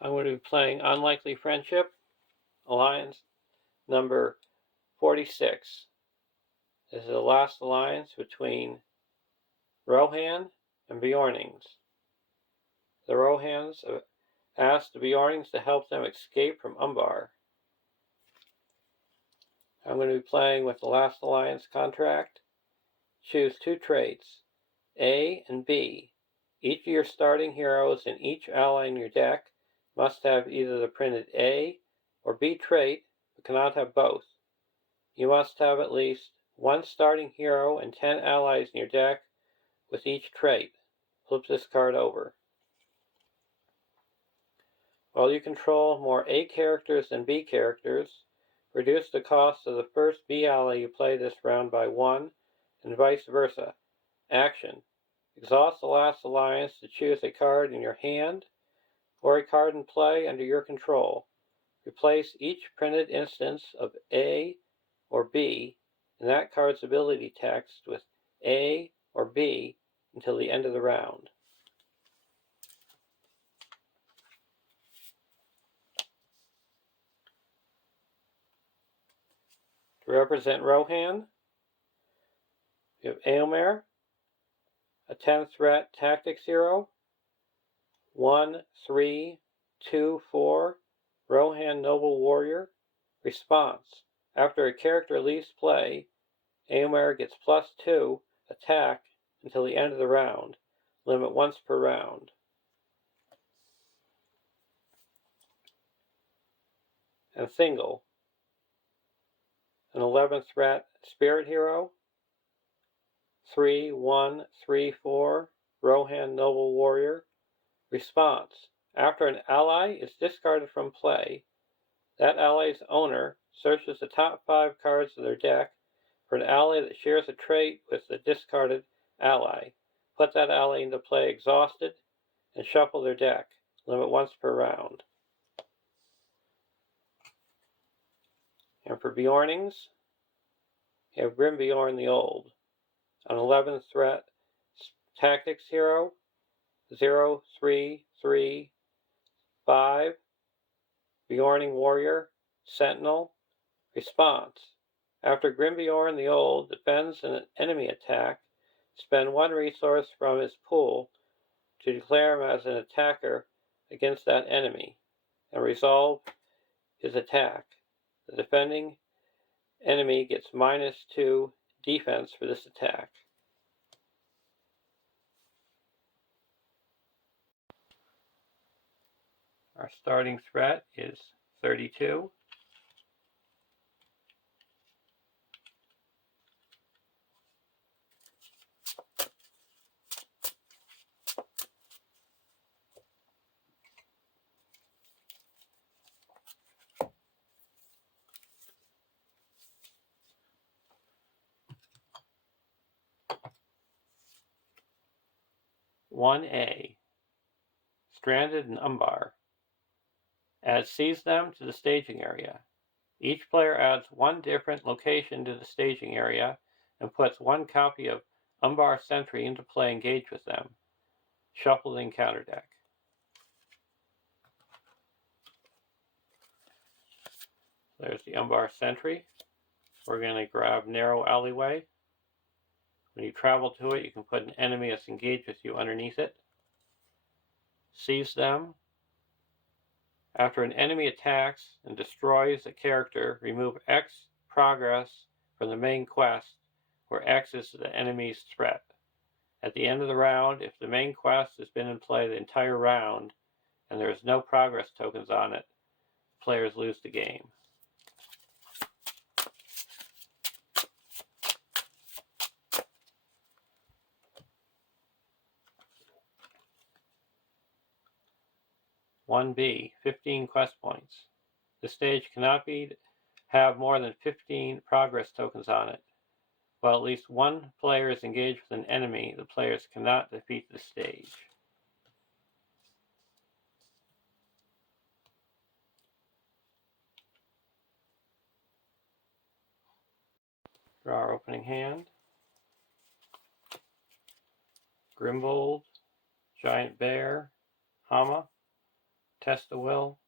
I'm going to be playing Unlikely Friendship, Alliance number 46. This is the last alliance between Rohan and Beornings. The Rohans asked the Beornings to help them escape from Umbar. I'm going to be playing with the last alliance contract. Choose two traits, A and B. Each of your starting heroes and each ally in your deck must have either the printed A or B trait, but cannot have both. You must have at least one starting hero and 10 allies in your deck with each trait. Flip this card over. While you control more A characters than B characters, reduce the cost of the first B ally you play this round by 1, and vice versa. Action. Exhaust the last alliance to choose a card in your hand or a card in play under your control. Replace each printed instance of A or B in that card's ability text with A or B until the end of the round. To represent Rohan, we have Umbar, a 10 threat tactics hero, 1-3-2-4 Rohan Noble Warrior. Response. After a character leaves play, Umbar gets +2 attack until the end of the round. Limit once per round. And Single, an 11 threat spirit hero, 3-1-3-4 Rohan Noble Warrior. Response. After an ally is discarded from play, that ally's owner searches the top 5 cards of their deck for an ally that shares a trait with the discarded ally. Put that ally into play exhausted and shuffle their deck. Limit once per round. And for Beornings, you have Beorn the Old, an 11 threat tactics hero, 0-3-3-5 Beorning Warrior, Sentinel. Response. After Beorn the Old defends an enemy attack, spend 1 resource from his pool to declare him as an attacker against that enemy, and resolve his attack. The defending enemy gets -2 defense for this attack. Our starting threat is 32. (1A). Stranded in Umbar. Seize them to the staging area. Each player adds 1 different location to the staging area and puts 1 copy of Umbar Sentry into play. Engage with them. Shuffle the encounter deck. There's the Umbar Sentry. We're going to grab Narrow Alleyway. When you travel to it, you can put an enemy that's engaged with you underneath it. Seize them. After an enemy attacks and destroys a character, remove X progress from the main quest, where X is the enemy's threat. At the end of the round, if the main quest has been in play the entire round and there is no progress tokens on it, players lose the game. (1B) 15 quest points. The stage cannot have more than 15 progress tokens on it. While at least 1 player is engaged with an enemy, the players cannot defeat the stage. Draw our opening hand. Grimbold, Giant Bear, Hama. Test the Will,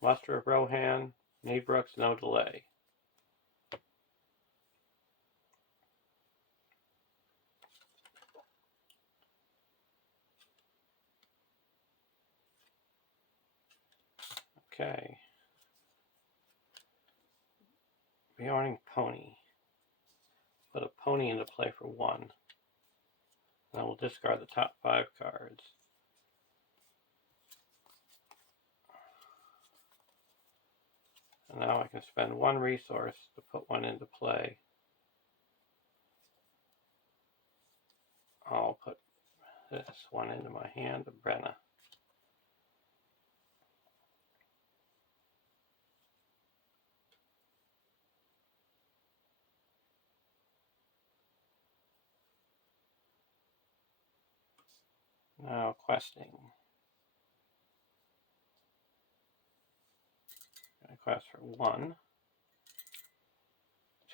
Muster of Rohan, Need Brooks, No Delay. Okay. Beorning Pony. Put a pony into play for 1. And I will discard the top 5 cards. And now I can spend 1 resource to put 1 into play. I'll put this 1 into my hand, of Brenna. Now questing. I quest for 1,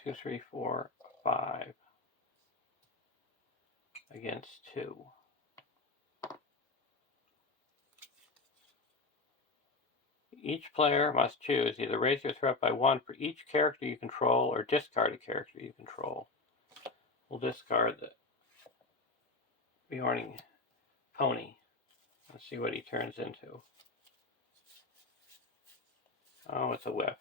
2, 3, 4, 5 against 2. Each player must choose either raise your threat by 1 for each character you control or discard a character you control. We'll discard the Beorning Pony. Let's see what he turns into. Oh, it's a whiff.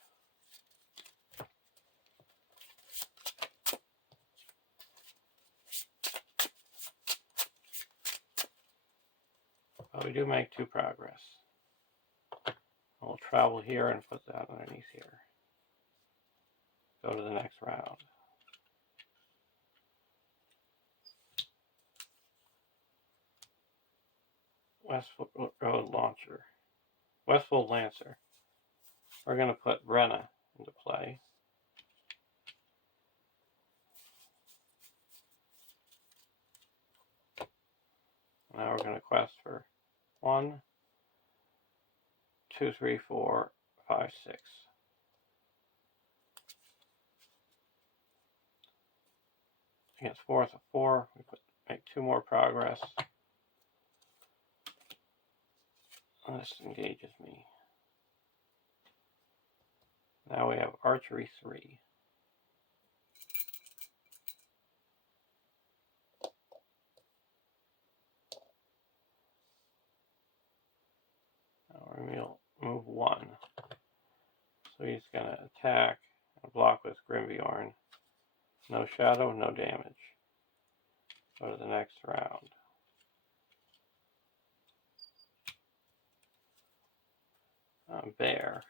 But we do make 2 progress. We'll travel here and put that underneath here. Go to the next round. Westwood Road Launcher. Westwood Lancer. We're going to put Brenna into play. Now we're going to quest for 1, 2, 3, 4, 5, 6. Against 4 is a 4. We make 2 more progress. This engages me. Now we have Archery 3. Now we'll move 1. So he's going to attack and block with Grimbeorn. No shadow, no damage. Go to the next round. Bear.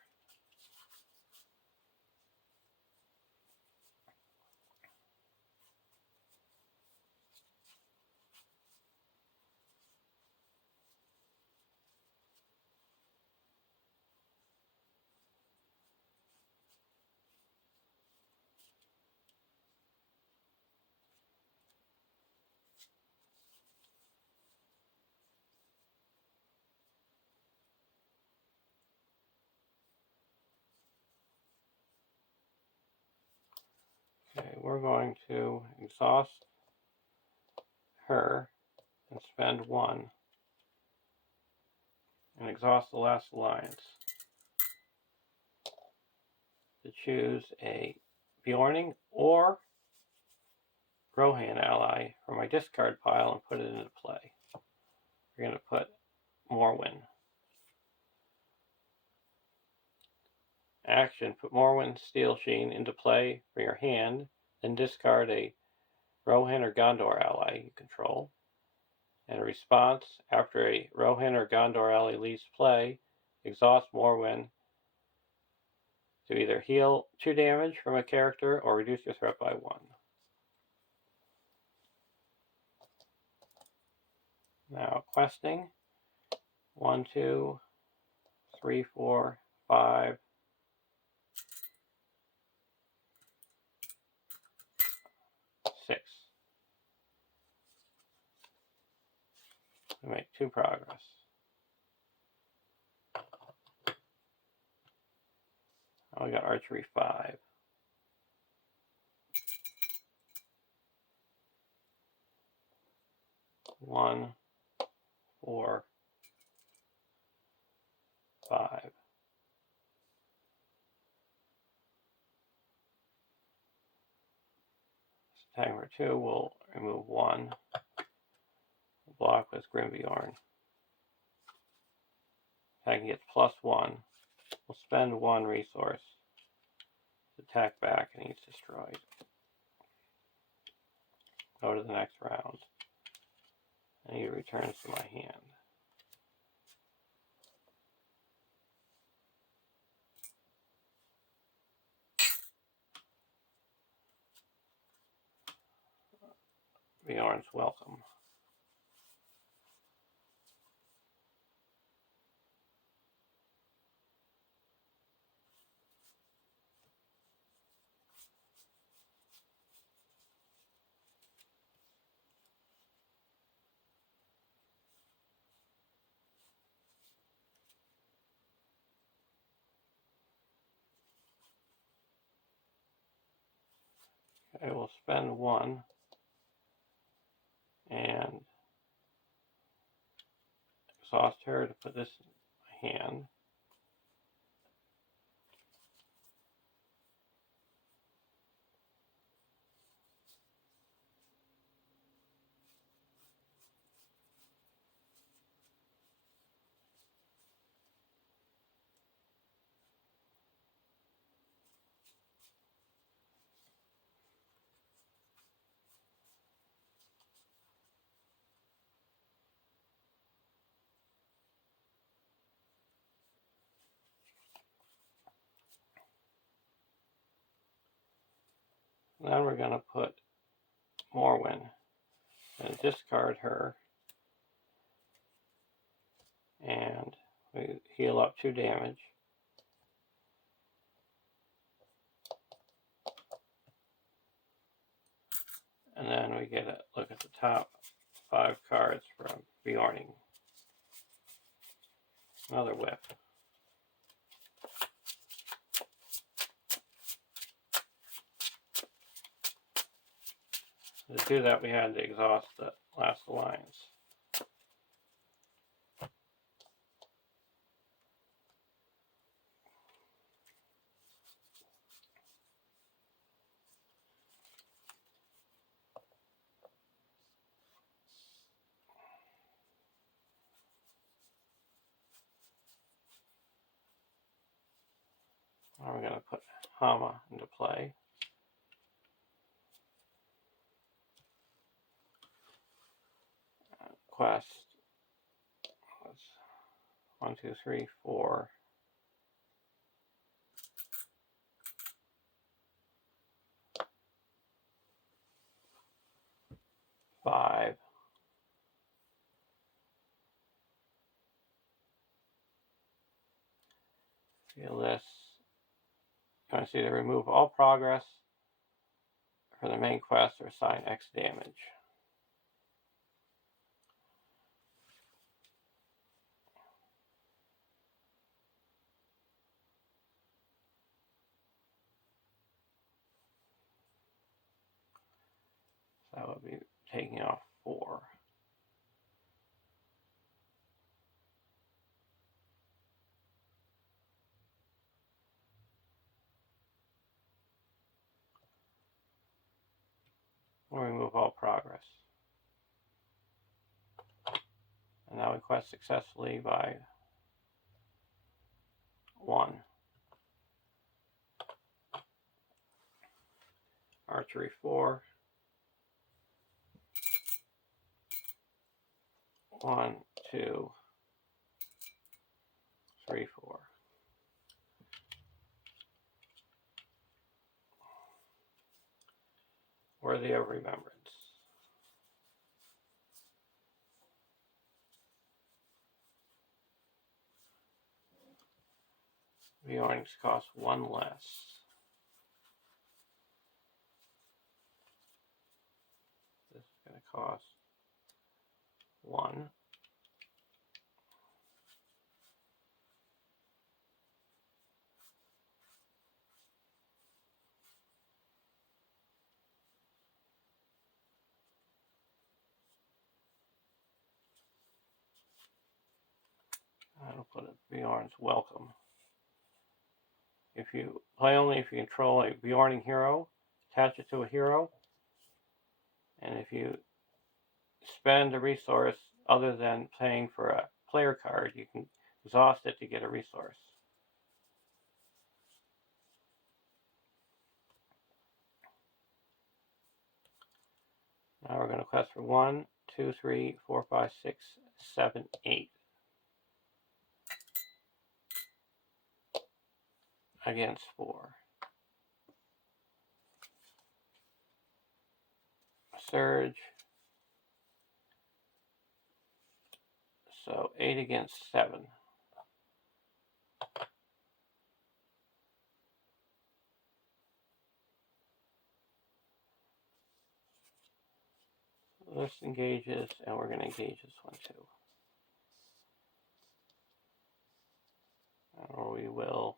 Okay, we're going to exhaust her and spend 1 and exhaust the last alliance to choose a Beorning or Rohan ally from my discard pile and put it into play. We're going to put Morwen. Action, put Morwen Steel Sheen into play from your hand, then discard a Rohan or Gondor ally you control. And a response, after a Rohan or Gondor ally leaves play, exhaust Morwen to either heal 2 damage from a character or reduce your threat by 1. Now questing. 1, 2, 3, 4, 5, 6. We make 2 progress. Now we got Archery 5. 1, 4, Attack number 2, we'll remove 1. Block with Grim Beorn. Attack gets +1. We'll spend 1 resource to attack back, and he's destroyed. Go to the next round. And he returns to my hand. Beorn's welcome. I will spend 1 and exhaust her to put this in my hand. Then we're going to put Morwen and discard her. And we heal up 2 damage. And then we get a look at the top 5 cards from Beorning. Another whip. To do that, we had to exhaust the last alliance. Now we're going to put Hama into play. Quest. That's 1, 2, 3, 4. 5. Feel this. You want to see to remove all progress for the main quest or assign X damage. So that would be taking off 4. We'll remove all progress. And now we quest successfully by 1. Archery 4. 1, 2, 3, 4. Worthy of remembrance. Beornings cost 1 less. This is going to cost 1. I'll put it Beorn's welcome. If you play only if you control a Beorning hero, attach it to a hero, And if you spend a resource other than paying for a player card, you can exhaust it to get a resource. Now we're going to quest for 1, 2, 3, 4, 5, 6, 7, 8. Against 4. Surge. So 8 against 7. This engages, and we're going to engage this one too. Or we will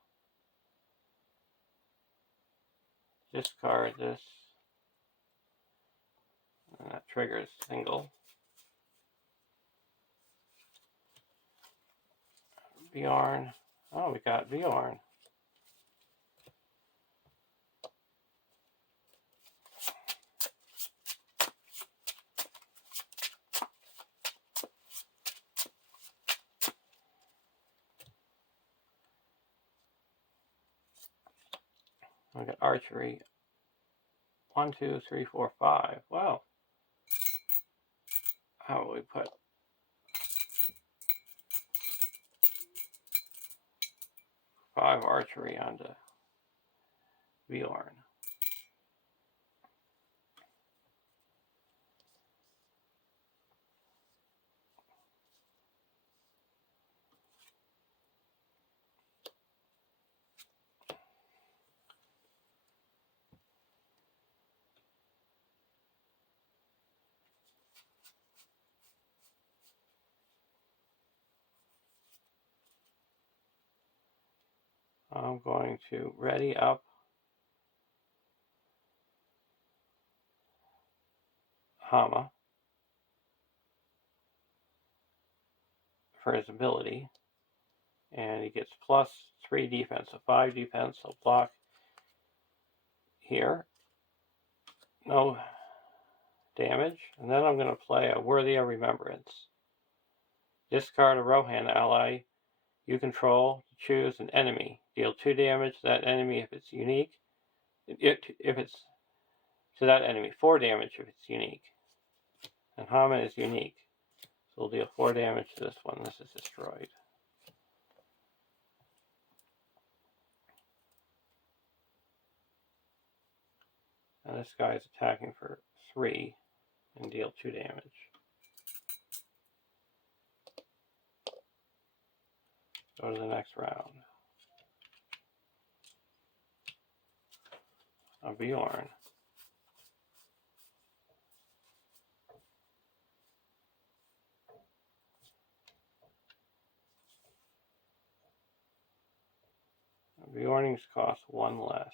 discard this, and that triggers single. Beorn. Oh, we got Beorn. We got archery. 1, 2, 3, 4, 5. Wow. How will we put 5 archery onto Beorn? I'm going to ready up Hama for his ability, and he gets +3 defense, so 5 defense. He'll block here, no damage, and then I'm going to play a Worthy of Remembrance. Discard a Rohan ally you control to choose an enemy. Deal 2 damage to that enemy if it's unique. If it's to that enemy, 4 damage if it's unique. And Hama is unique, so we'll deal 4 damage to this one. This is destroyed. And this guy is attacking for 3 and deal 2 damage. Go to the next round. A Beorn. Beornings cost 1 less.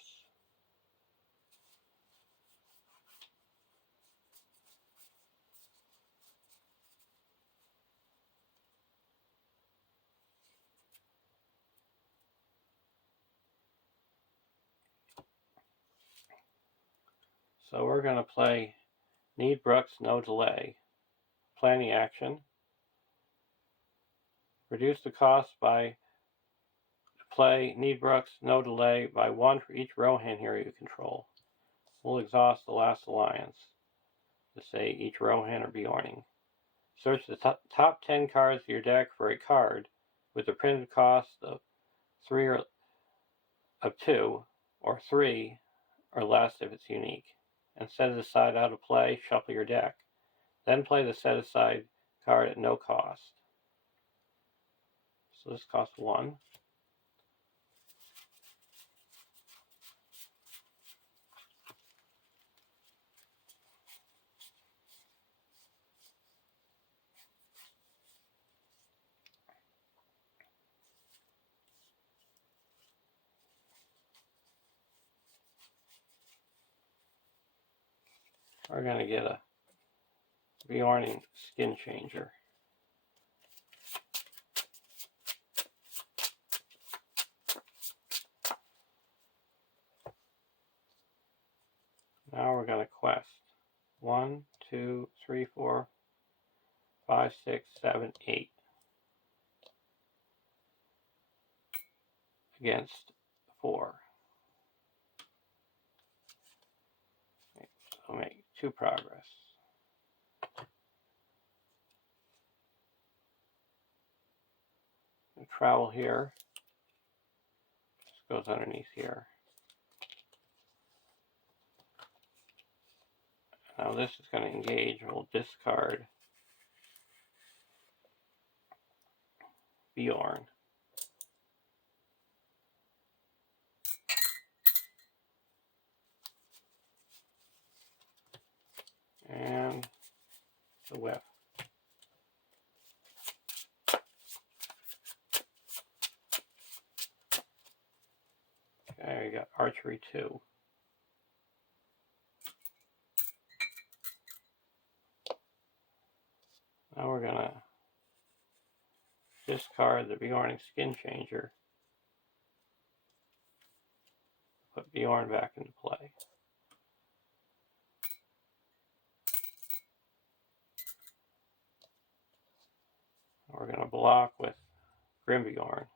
So we're going to play Need Brooks, No Delay. Planning action. Reduce the cost by play Need Brooks, No Delay by 1 for each Rohan hero you control. We'll exhaust the last alliance to say each Rohan or Beorning. Search the top 10 cards of your deck for a card with the printed cost of 2 or 3 or less if it's unique, and set it aside out of play. Shuffle your deck. Then play the set aside card at no cost. So this costs 1. We're going to get a Beorning Skin Changer. Now we're going to quest 1, 5, 6, 7, 8 against 4. So I'll make 2 progress. I'll travel here. This goes underneath here. Now this is going to engage. We'll discard Beorn. And the whip. Okay, we got archery 2. Now we're going to discard the Beorning Skin Changer. Put Beorn back into play. We're going to block with Grimbeorn.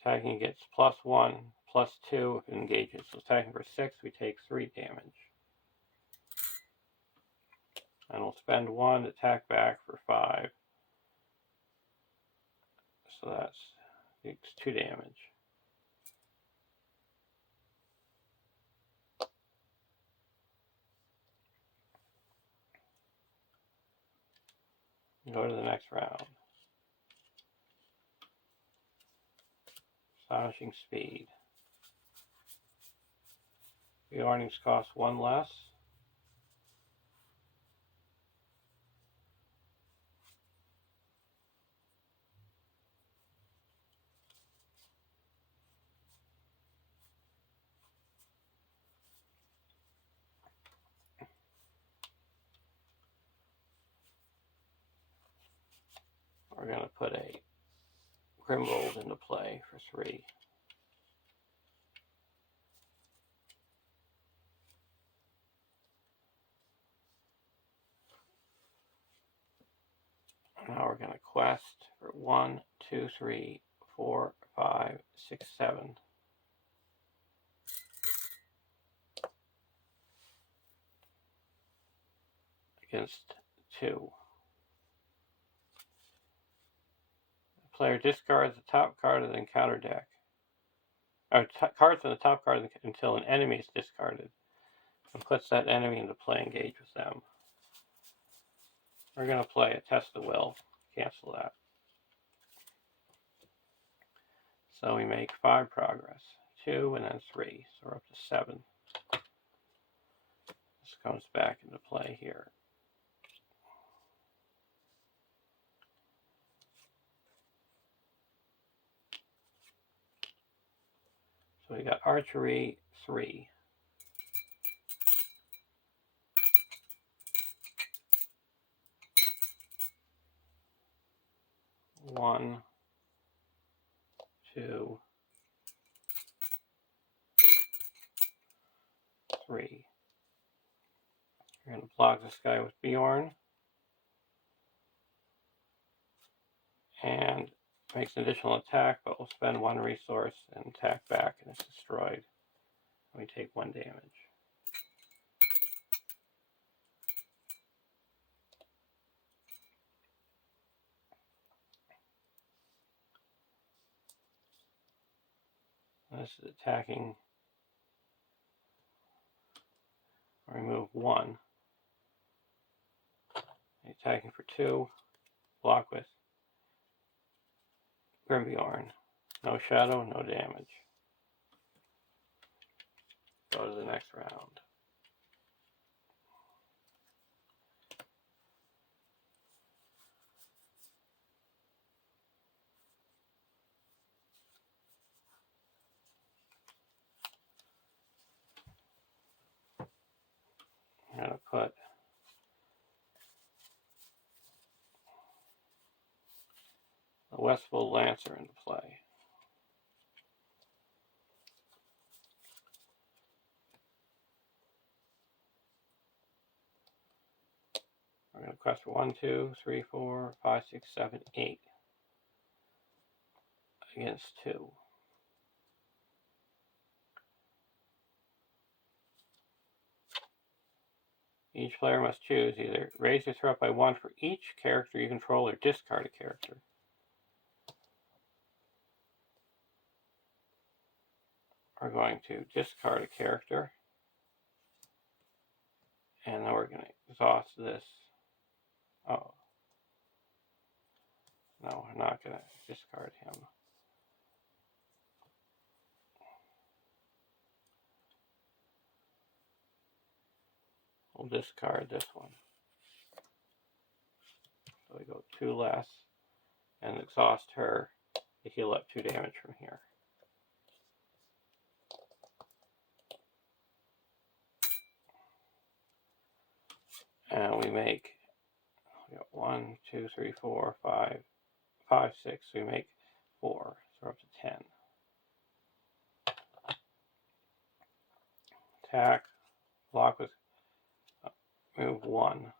Attacking gets +1, +2 if it engages. So attacking for 6, we take 3 damage. And we'll spend 1 to attack back for 5. So that's 2 damage. Go to the next round. Astonishing Speed. Beornings cost 1 less. We're going to put a Grimbold into play for 3. Now we're going to quest for 1, 2, 3, 4, 5, 6, 7. Against 2. The player discards the top card of the encounter deck. Or cards from the top card until an enemy is discarded. And puts that enemy into play, engage with them. We're going to play a Test the Will. Cancel that. So we make 5 progress. 2 and then 3. So we're up to 7. This comes back into play here. So we got archery 3. 1, 2, 3. We're going to block this guy with Beorn. And makes an additional attack, but we'll spend 1 resource and attack back, and it's destroyed. And we take 1 damage. And this is attacking. Remove 1. Attacking for 2. Block with Grimbeorn. No shadow, no damage. Go to the next round. I'm going to put the Westfold Lancer into play. We're going to quest for 1, 2, 3, 4, 5, 6, 7, 8 against 2. Each player must choose either raise your threat by 1 for each character you control or discard a character. We're going to discard a character, and then we're going to exhaust this. Oh, no, we're not going to discard him. We'll discard this one. So we go 2 less, and exhaust her to heal up 2 damage from here. And we got 1, 2, 3, 4, 5, 5, 6. So we make 4. So we're up to 10. Attack. Block with move 1.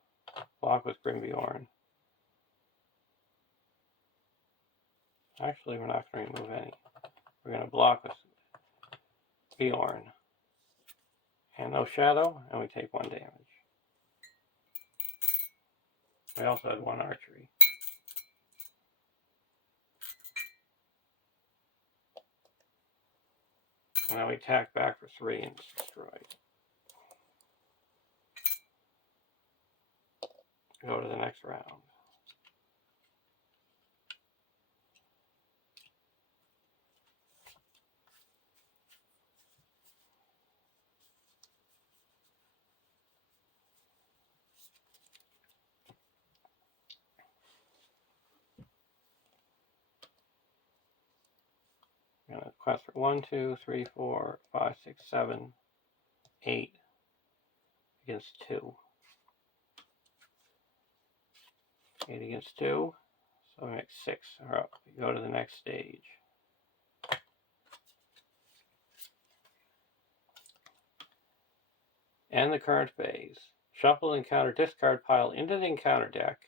Block with Beorning. Actually, we're not going to remove any. We're going to block with Beorning. And no shadow, and we take 1 damage. We also had 1 archery. And now we attack back for 3 and it's destroyed. Go to the next round. I'm going to quest for 1, 2, 3, 4, 5, 6, 7, 8 against 2. 8 against 2. So we make 6. All right, we go to the next stage. End the current phase. Shuffle the encounter discard pile into the encounter deck.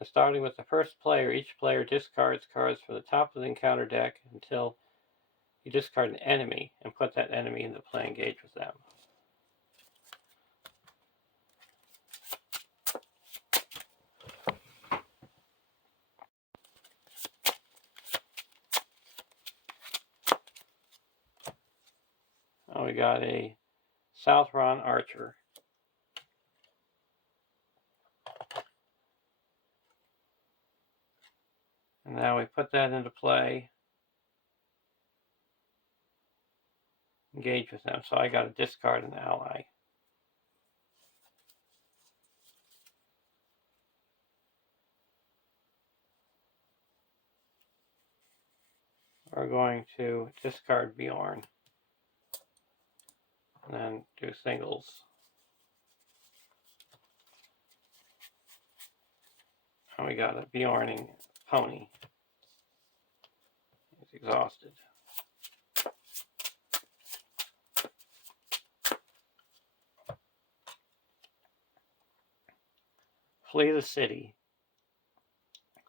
And starting with the first player, each player discards cards from the top of the encounter deck until you discard an enemy and put that enemy into play, engage with them. Oh, we got a Southron Archer. And now we put that into play. Engage with them. So I got to discard an ally. We're going to discard Beorning. And then do singles. And we got a Beorning pony. He's exhausted. Flee the city.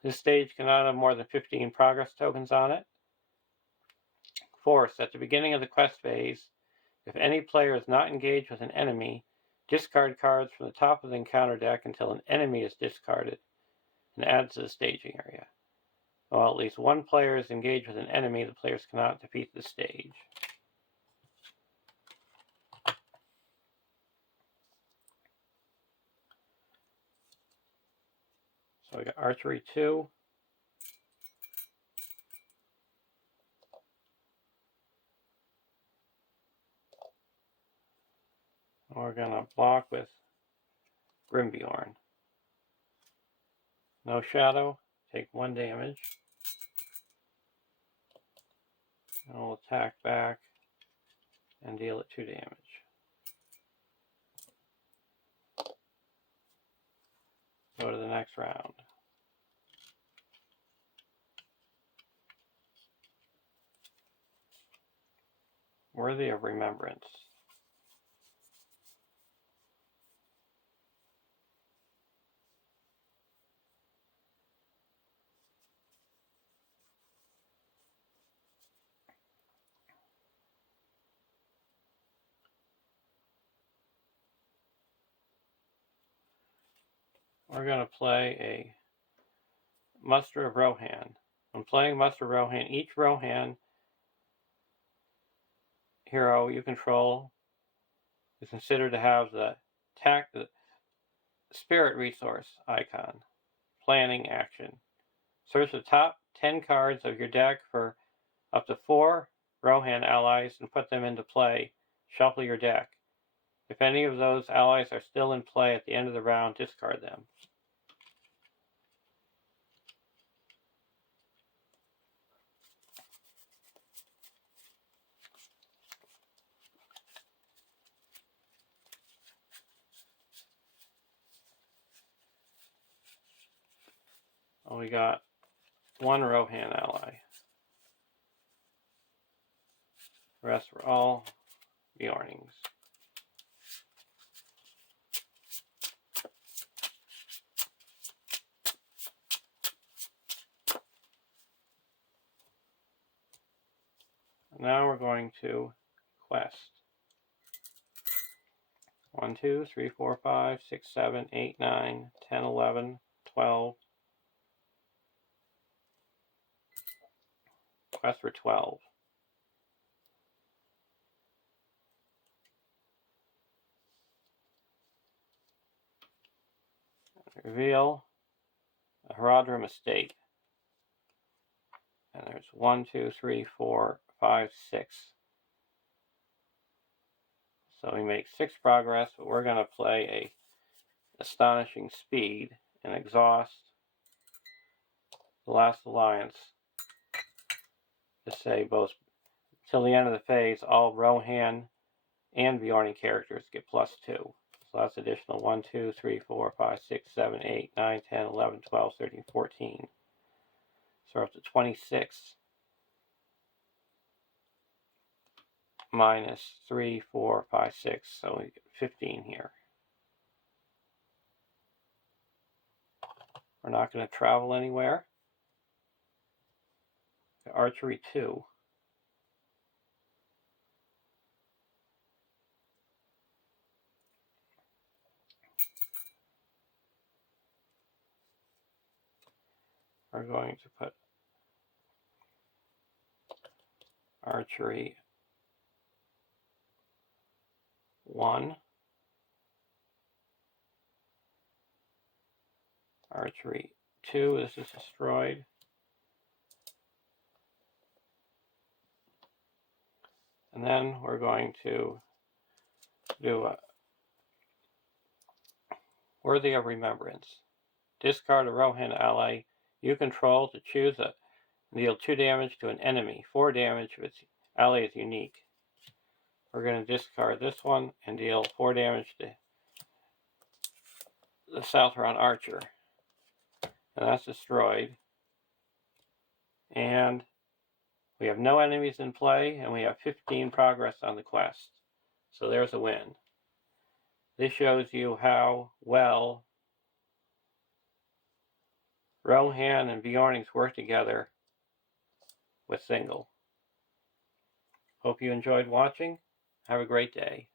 This stage cannot have more than 15 progress tokens on it. Force. At the beginning of the quest phase, if any player is not engaged with an enemy, discard cards from the top of the encounter deck until an enemy is discarded and add to the staging area. While at least 1 player is engaged with an enemy, the players cannot defeat the stage. So we got Archery 2. We're going to block with Beorning. No shadow, take 1 damage. And we'll attack back and deal it 2 damage. Go to the next round. Worthy of Remembrance. we're going to play a Muster of Rohan. When playing Muster of Rohan, each Rohan hero you control is considered to have the spirit resource icon. Planning action. Search the top 10 cards of your deck for up to 4 Rohan allies and put them into play. Shuffle your deck. If any of those allies are still in play at the end of the round, discard them. Well, we got 1 Rohan ally. The rest were all Beornings. Now we're going to quest. 1, 2, 3, 4, 5, 6, 7, 8, 9, 10, 11, 12. Quest for 12. Reveal a Haradrim estate. And there's 1, 2, 3, 4, 5, 6. So we make 6 progress, but we're going to play a astonishing speed and exhaust the last alliance to say both till the end of the phase all Rohan and Beorning characters get +2. So that's additional 1, 2, 3, 4, 5, 6, 7, 8, 9, 10, 11, 12, 13, 14. So we're up to 26 minus 3, 4, 5, 6. So we get 15 here. We're not going to travel anywhere. Archery 2. We're going to put Archery 1. Archery 2. This is destroyed. And then we're going to do a Worthy of Remembrance. Discard a Rohan ally you control to choose a deal 2 damage to an enemy, 4 damage if its ally is unique. We're going to discard this one and deal 4 damage to the Southron Archer. And that's destroyed. And we have no enemies in play, and we have 15 progress on the quest. So there's a win. This shows you how well Rohan and Beornings work together with single. Hope you enjoyed watching. Have a great day.